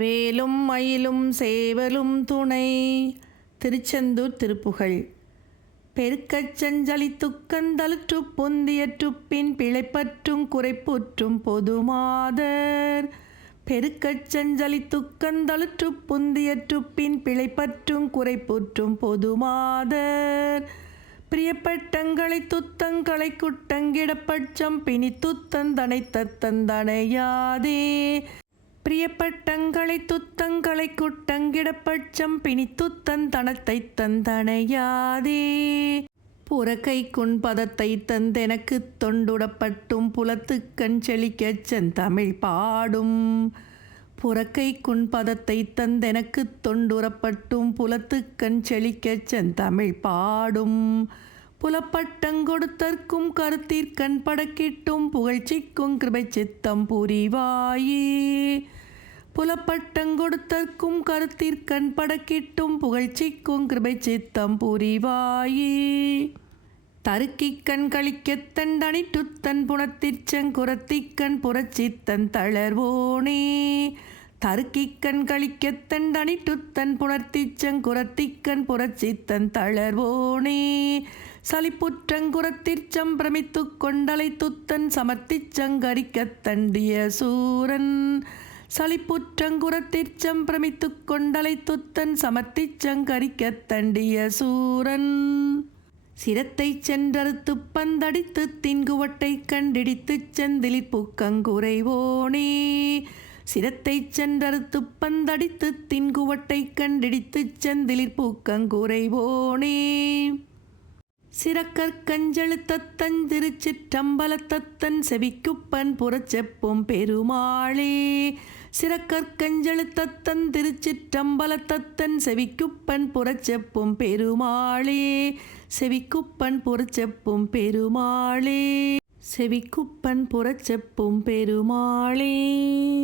வேலும் மயிலும் சேவலும் துணை. திருச்செந்தூர் திருப்புகழ். பெருக்கச் செஞ்சலித்துக் கந்தலுற்றுப் பொந்தியற்றுப்பின் பிழைப்பற்றும் குறைப்புற்றும் பொதுமாதர். பெருக்கச் செஞ்சலித்துக் கந்தலுற்றுப் பொந்தியற்றுப்பின் பிழைப்பற்றும் குறைப்புற்றும் பொதுமாதர். பிரியப்பட்டங்களை துத்தங்களை குட்டங்கிடப்பட்சம் பிணித்துத்தந்தனை தத்தந்தனையாதே. பிரியப்பட்டங்களை துத்தங்களை குட்டங்கிடப்பட்சம் பிணித்துத்தந்தனத்தை தந்தனையாதே. புறக்கை குன்பதத்தை தந்தெனக்குத் தொண்டுடப்பட்டும் புலத்துக்கண் செழிக்கச் செந்தமிழ் பாடும். புறக்கை குன்பதத்தை தந்தெனக்குத் தொண்டுறப்பட்டும் புலத்துக்கண் செழிக்கச் செந்தமிழ் பாடும். புலப்பட்டங்கொடுத்தற்கும் கருத்திற்கண் படக்கிட்டும் புகழ்ச்சிக்கும் கிருபை சித்தம் புரிவாயே. புலப்பட்டங்கொடுத்தற்கும் கருத்திற்கண் படக்கிட்டும் புகழ்ச்சிக்கும் கிருபை சித்தம் புரிவாயே. தருக்கிக்கண் கழிக்கத் தண்டனிட்டுத்தன் புனத்திற்சங்குரத்திக்கண் புறச்சித்தன் தளர்வோனே. தருக்கிக்கண் கழிக்கத் தண்டனிட்டுத்தன் புணர்த்திச்சங்குரத்திக்கண் புறச்சித்தன் தளர்வோனே. சலிப்புற்றங்குரத்திற்சம் பிரமித்துக் கொண்டலை துத்தன் சமர்த்திச்சங்கரிக்கத் தண்டிய சூரன். சலிப்புற்றங்குரத்திற்சம் பிரமித்துக் கொண்டலை துத்தன் சமர்த்திச்சங்கரிக்கத் தண்டிய சூரன். சிரத்தைச் சென்றறுத்துப் பந்தடித்துத் தின்குவட்டை கண்டிடித்துச் செந்திலிற் பூக்கங்குறைவோனே. சிரத்தைச் சென்றறுத்துப் பந்தடித்துத் தின்குவட்டை கண்டிடித்துச் செந்திலிற் பூக்கங்குறைவோனே. சிறக்கற்கஞ்செழுத்தத்தன் திருச்சிற்றம்பலத்தத்தன் செவிக்குப்பன் புறச்செப்பும் பெருமாளே. சிறக்கற்கஞ்செழுத்தத்தன் திருச்சிற்றம்பலத்தத்தன் செவிக்குப்பன் புறச்செப்பும் பெருமாளே. செவிக்குப்பன் புறச்செப்பும் பெருமாளே. செவிக்குப்பன் புறச்செப்பும் பெருமாளே.